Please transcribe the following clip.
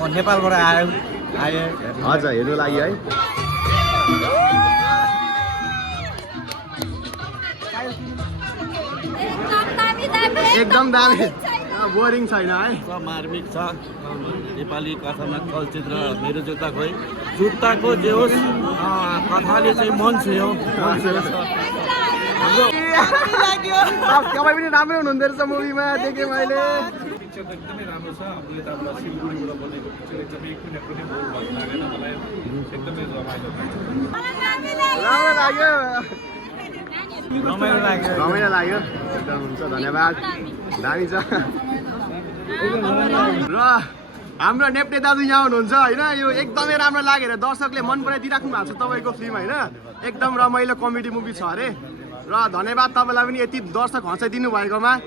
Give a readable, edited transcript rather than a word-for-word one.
म नेपालबाट आएँ हजुर हेर्नु लागि है एकदम दामी बोरिङ छैन है मार्मिक छ नेपाली कथामा चलचित्र मेरो जुत्ता खोइ जुत्ताको जे होस् कथाले चाहिँ मन छुयो तपाईँ पनि राम्रो हुनुहुँदो रहेछ मुभीमा देखेँ मैले पिक्चर त एकदमै राम्रो छ यताबाट सिलगढीबाट बनेको पिक्चर एकदमै कुनै रोल भएको लागेन मलाई एकदमै राम्रो लाग्यो रमाइलो लाग्यो रमाइलो लाग्यो एकदम हुन्छ धन्यवाद दामी छ र हाम्रो नेप्टे दाजु यहाँ हुनुहुन्छ होइन यो एकदमै राम्रो लागेर दर्शकले मन पराइदिइराख्नु भएको छ तपाईँको फिल्म होइन एकदम रमाइलो कमेडी मुभी छ अरे र धन्यवाद तपाईँलाई पनि यति दर्शक हँसाइदिनु भएकोमा